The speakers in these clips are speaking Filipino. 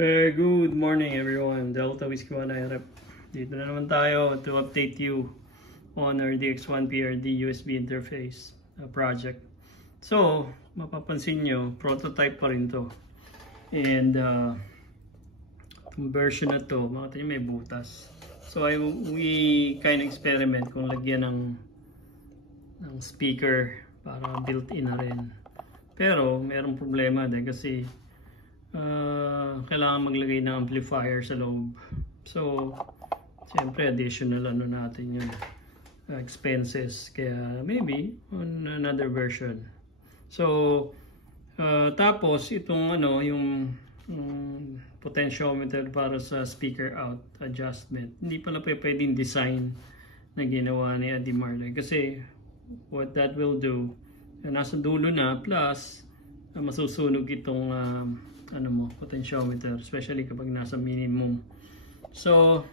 Good morning everyone, Delta Whiskey 1 IREP. Dito na naman tayo to update you on our DX1PRD USB interface project. So, mapapansin nyo, prototype pa rin to. And version na to, makita nyo may butas. So we kind of experiment kung lagyan ng speaker para built-in na rin. Pero merong problema din kasi kailangan maglagay ng amplifier sa loob. So siyempre additional natin yun, expenses, kaya maybe on another version. So tapos itong yung potentiometer para sa speaker out adjustment, hindi pala pwedeng design na ginawa ni Adi Marley, kasi what that will do, nasa dulo na, plus masusunog itong potentiometer, especially kapag nasa minimum. So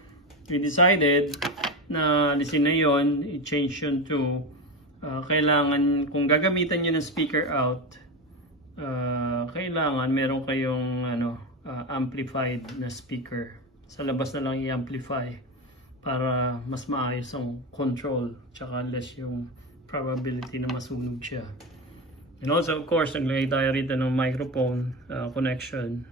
we decided na alisin na yon, i-change yun to kailangan, kung gagamitan nyo ng speaker out, kailangan meron kayong amplified na speaker. Sa labas na lang i-amplify para mas maayos ang control, tsaka less yung probability na masunog siya. And also, of course, naglagay tayo rito ng microphone connection.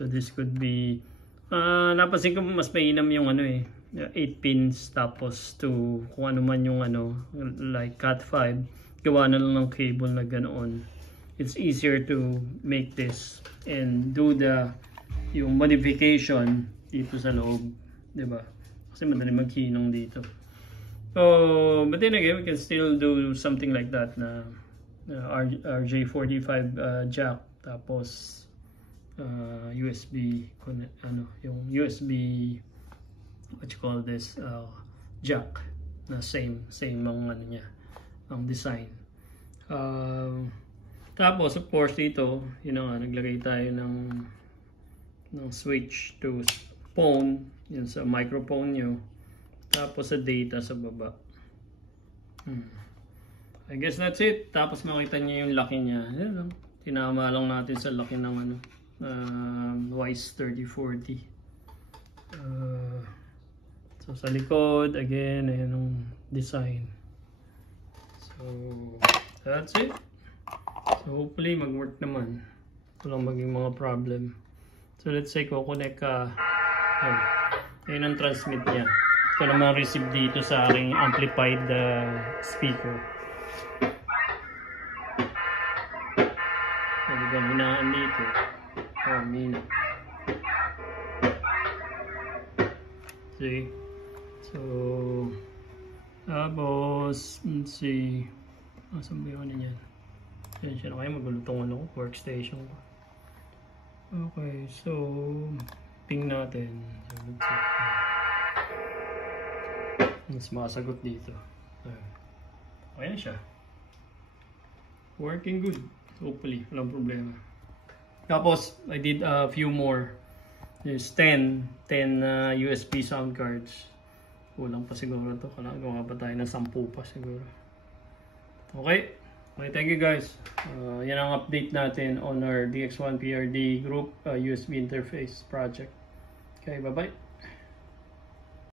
So this could be, napansin ko mas mainam yung 8 pins, tapos to kung ano man yung like Cat5, gawa na lang ng cable na ganoon. It's easier to make this and do yung modification dito sa loob, diba? Kasi madali maghinong dito. So, but then again, we can still do something like that na RJ45 jack, tapos USB yung USB, what you call this, jack na same ang niya, ang design. Tapos of course dito, naglagay tayo ng switch to phone, yun sa microphone nyo, tapos sa data sa baba. I guess that's it. Tapos makita niyo yung laki niya. Yan, tinama lang natin sa laki ng Wise 3040. So sa likod, again, ayan yung design. So that's it. So hopefully mag-work naman. Walang maging mga problem. So let's say kukonek ka. Ayun ang transmit niya. Ito naman receive dito sa aking amplified speaker. Diba, hinaan dito. Mina. See? So, tapos, let's see. Asan ba yun yan? Yan siya na kayo, maglulutong workstation ko. Okay, so, ping natin. So, let's see. Mas masagot dito. Okay na siya. Working good. Hopefully, walang problema. Tapos, I did a few more. There's 10 USB sound cards. Kulang pa siguro ito. Kailangan gawa pa tayo ng 10 pa siguro. Okay. Okay, thank you guys. Yan ang update natin on our DX1PRD group USB interface project. Okay, bye-bye.